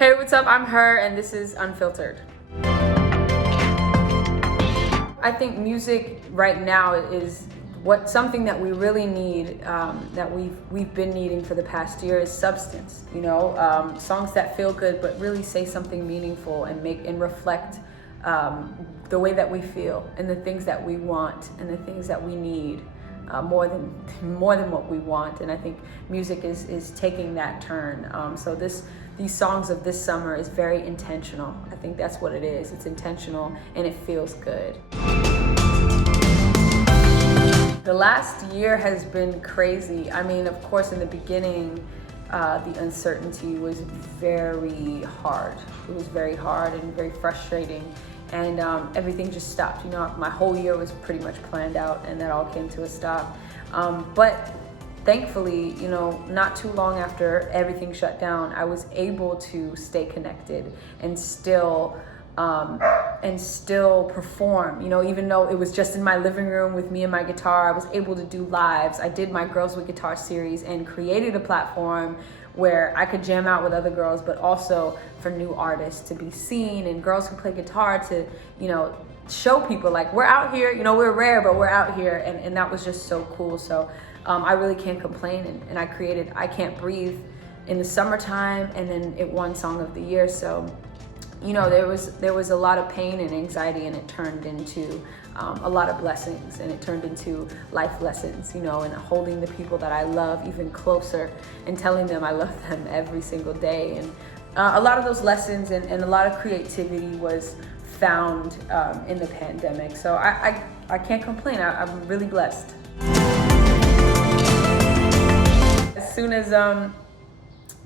Hey, what's up? I'm H.E.R. and this is Unfiltered. I think music right now is something that we really need, that we've been needing for the past year is substance. You know, songs that feel good but really say something meaningful and make and reflect the way that we feel and the things that we want and the things that we need. More than what we want, and I think music is taking that turn. So these songs of this summer is very intentional. I think that's what it is. It's intentional and it feels good. The last year has been crazy. I mean, of course, in the beginning, the uncertainty was very hard. It was very hard and very frustrating. And everything just stopped. You know, my whole year was pretty much planned out, and that all came to a stop. But thankfully, you know, not too long after everything shut down, I was able to stay connected and still perform. You know, even though it was just in my living room with me and my guitar, I was able to do lives. I did my Girls with Guitar series and created a platform where I could jam out with other girls, but also for new artists to be seen and girls who play guitar to, you know, show people like we're out here, you know, we're rare, but we're out here. And that was just so cool. So I really can't complain. And I created I Can't Breathe in the summertime, and then it won Song of the Year. So, you know, there was a lot of pain and anxiety, and it turned into a lot of blessings, and it turned into life lessons, you know, and holding the people that I love even closer and telling them I love them every single day. And a lot of those lessons and a lot of creativity was found in the pandemic. So I can't complain. I'm really blessed. As soon as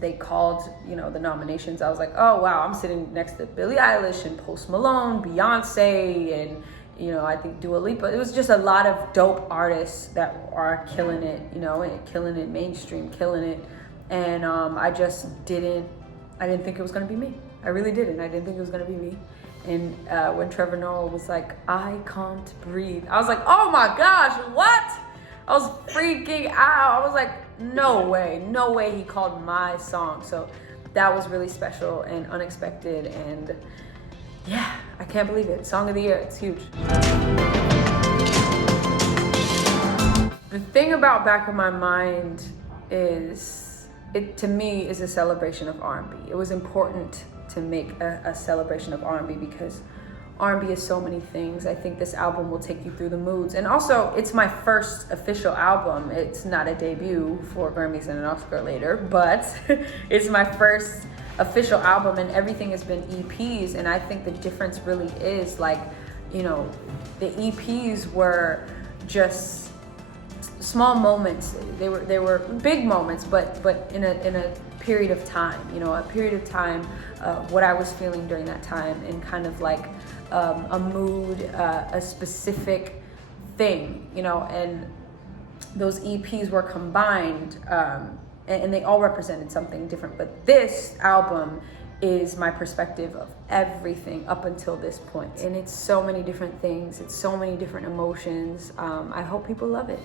they called, you know, the nominations, I was like, oh wow, I'm sitting next to Billie Eilish and Post Malone, Beyonce, and, you know, I think Dua Lipa. It was just a lot of dope artists that are killing it, you know, and killing it mainstream, killing it. And I didn't think it was gonna be me. I really didn't. I didn't think it was gonna be me. And when Trevor Noah was like, I can't breathe, I was like, oh my gosh, what? I was freaking out. I was like, no way he called my song. So that was really special and unexpected, and yeah, I can't believe it. Song of the Year, it's huge. The thing about Back of My Mind is, it to me is a celebration of R&B. It was important to make a celebration of R&B because R&B is so many things. I think this album will take you through the moods. And also, it's my first official album. It's not a debut for Grammys and an Oscar later, but it's my first official album, and everything has been EPs. And I think the difference really is, like, you know, the EPs were just small moments. They were big moments, but in a period of time, you know, a period of time, what I was feeling during that time, and kind of like a mood, a specific thing, you know, and those EPs were combined, and they all represented something different. But this album is my perspective of everything up until this point. And it's so many different things. It's so many different emotions. I hope people love it.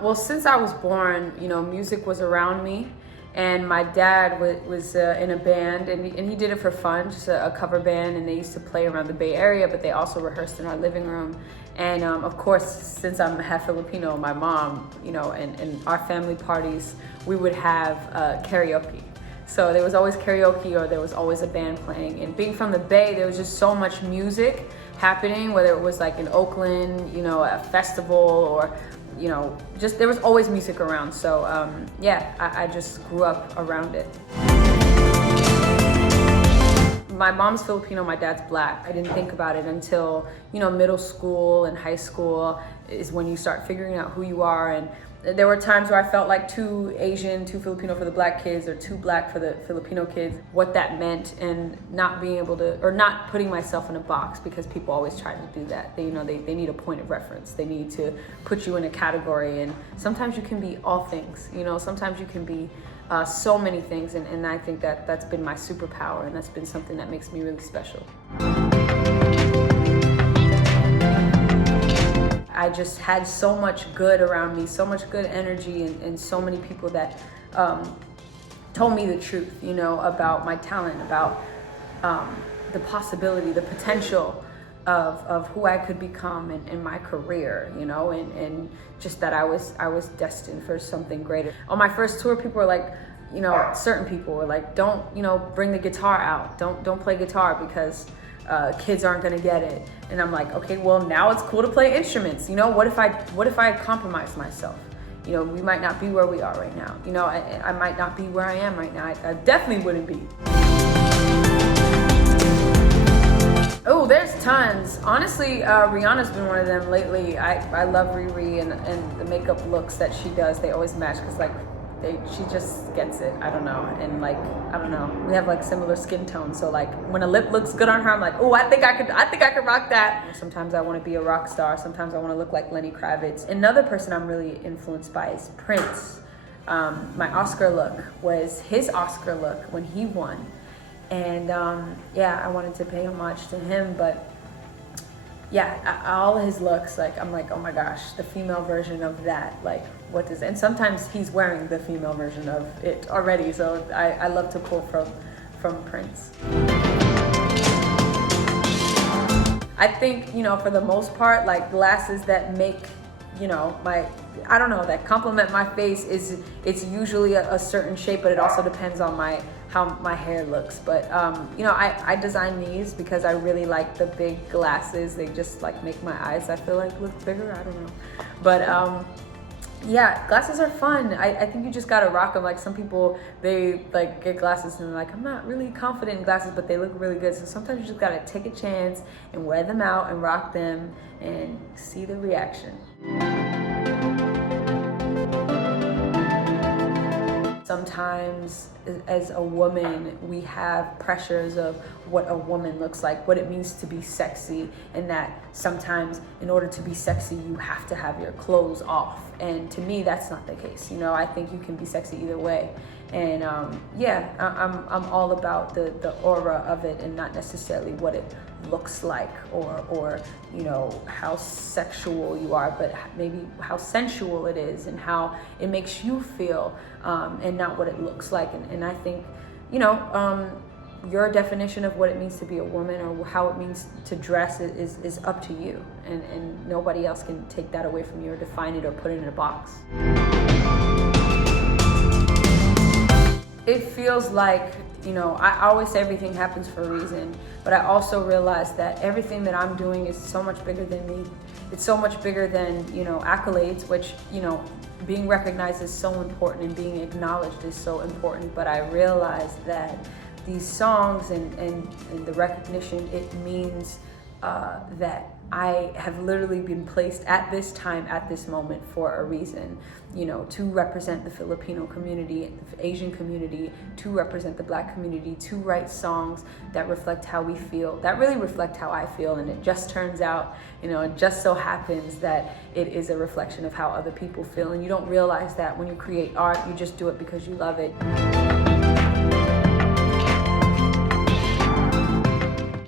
Well, since I was born, you know, music was around me. And my dad was in a band, and he did it for fun, just a cover band, and they used to play around the Bay Area, but they also rehearsed in our living room. And of course, since I'm half Filipino, my mom, you know, and our family parties, we would have karaoke. So there was always karaoke, or there was always a band playing. And being from the Bay, there was just so much music happening, whether it was like in Oakland, you know, a festival, or, you know, just there was always music around. So yeah, I just grew up around it. My mom's Filipino, my dad's Black. I didn't think about it until, you know, middle school and high school is when you start figuring out who you are. And there were times where I felt like too Asian, too Filipino for the Black kids, or too Black for the Filipino kids, what that meant, and not being able to, or not putting myself in a box, because people always try to do that. They, you know, they need a point of reference. They need to put you in a category, and sometimes you can be all things, you know, sometimes you can be so many things, and I think that that's been my superpower, and that's been something that makes me really special. I just had so much good around me, so much good energy, and so many people that told me the truth, you know, about my talent, about the possibility, the potential of who I could become in my career, you know, and just that I was destined for something greater. On my first tour, people were like, you know, certain people were like, don't, you know, bring the guitar out. Don't play guitar because kids aren't gonna get it. And I'm like, okay, well, now it's cool to play instruments. You know, what if I compromise myself? You know, we might not be where we are right now. You know, I might not be where I am right now. I definitely wouldn't be. Oh, there's tons. Honestly, Rihanna's been one of them lately. I love Riri and the makeup looks that she does. They always match because like she just gets it. I don't know. And like, I don't know. We have like similar skin tones. So like when a lip looks good on her, I'm like, oh, I think I could rock that. Sometimes I want to be a rock star. Sometimes I want to look like Lenny Kravitz. Another person I'm really influenced by is Prince. My Oscar look was his Oscar look when he won. And yeah, I wanted to pay homage to him, but yeah, all his looks, like, I'm like, oh my gosh, the female version of that, like, what does, and sometimes he's wearing the female version of it already, so I love to pull from Prince. I think, you know, for the most part, like, glasses that make, you know, I don't know, that complement my face it's usually a certain shape, but it also depends on how my hair looks. But you know, I design these because I really like the big glasses. They just like make my eyes, I feel like, look bigger. I don't know, but yeah, glasses are fun. I think you just gotta rock them. Like some people, they like get glasses and they're like, I'm not really confident in glasses, but they look really good. So sometimes you just gotta take a chance and wear them out and rock them and see the reaction. Sometimes as a woman, we have pressures of what a woman looks like, what it means to be sexy, and that sometimes in order to be sexy, you have to have your clothes off. And to me, that's not the case. You know, I think you can be sexy either way. And yeah, I'm all about the aura of it and not necessarily what it looks like or you know, how sexual you are, but maybe how sensual it is and how it makes you feel, and not what it looks like. And I think, you know, your definition of what it means to be a woman or how it means to dress is up to you, and nobody else can take that away from you or define it or put it in a box. It feels like, you know, I always say everything happens for a reason, but I also realize that everything that I'm doing is so much bigger than me. It's so much bigger than, you know, accolades, which, you know, being recognized is so important and being acknowledged is so important. But I realize that these songs and the recognition, it means that I have literally been placed at this time, at this moment for a reason, you know, to represent the Filipino community, the Asian community, to represent the Black community, to write songs that reflect how we feel, that really reflect how I feel. And it just turns out, you know, it just so happens that it is a reflection of how other people feel. And you don't realize that when you create art, you just do it because you love it.